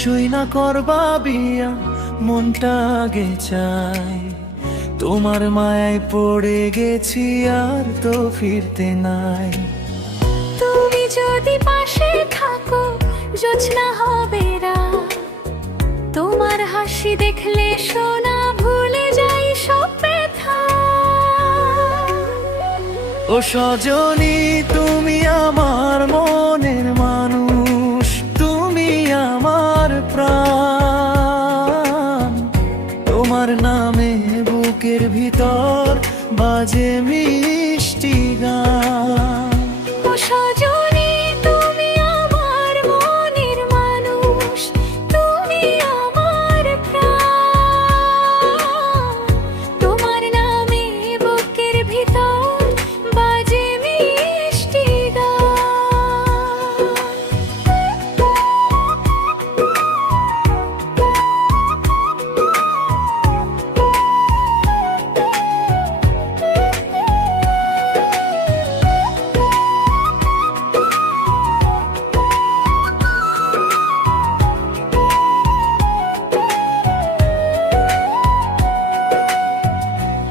শুই না করবা বিয়া, মনটা আগে চাই। তোমার মায়ায় পড়ে গেছি, আর তো ফিরতে নাই। তুমি যদি পাশে থাকো, জোছনা হবে রাত। তোমার হাসি দেখলে সোনা ভুলে যাই সব ব্যথা। ও সজনী, তুমি আমার মনের মানুষ, তুমি আমার প্রাণ। তোমার নামে বুকের ভিতর বাজে মিষ্টি গান। ও সজনী, তুমি আমার মনের মানুষ, তুমি আমার প্রাণ। তোমার নামে বুকের ভিতর বাজে মিষ্টি গান।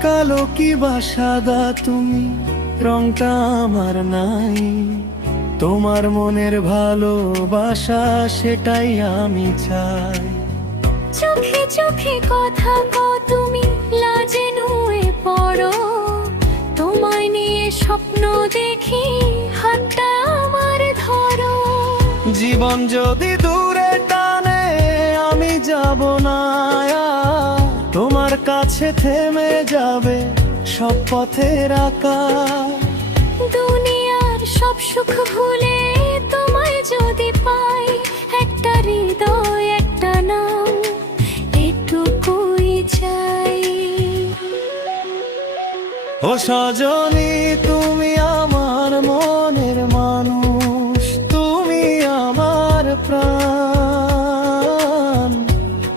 কালো কি বা সাদা, তুমি রংটা আমার নাই। তোমার মনের ভালোবাসা, সেটাই আমি চাই। চোখে চোখে কথা কও, তুমি লাজে নুয়ে পড়ো। তোমায় নিয়ে স্বপ্ন দেখি, হাতটা আমার ধরো। জীবন যদি দূরে টানে, আমি যাব না। তোমার কাছে থেমে যাবে সব পথের আঁকা। দুনিয়ার সব সুখ ভুলে তোমায় যদি পাই, একটা হৃদয় একটা নাম, এটুকুই চাই। ও সজনী, তুমি আমার মনের মানুষ, তুমি আমার প্রাণ।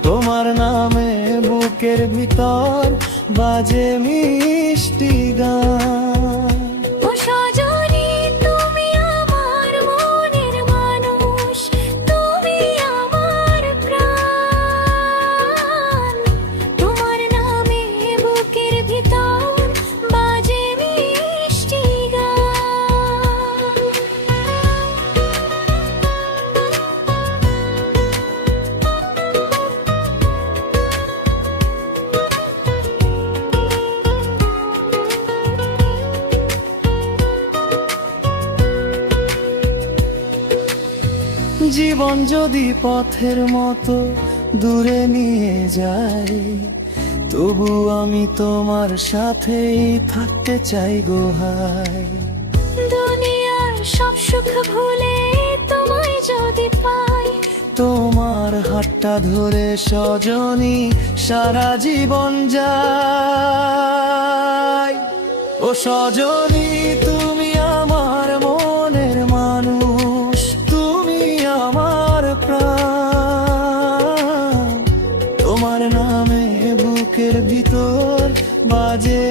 তোমার নামে বুকের ভিতর বাজে মিষ্টি গান। ও সজনী, তুমি আমার মনের মানুষ, তুমি আমার প্রাণ। তোমার নামে বুকের ভিতর বাজে মিষ্টি গান। জীবন যদি পথের মতো দূরে নিয়ে যায়, তবু আমি তোমার সাথেই থাকতে চাই গো হায়। দুনিয়ার সব সুখ ভুলে তোমায় যদি পাই, তোমার হাতটা ধরে সজনী সারা জীবন যায়। ও সজনী, তুমি আমার মনের মানুষ, তুমি আমার প্রাণ। তোমার নামে বুকের ভিতর বাজে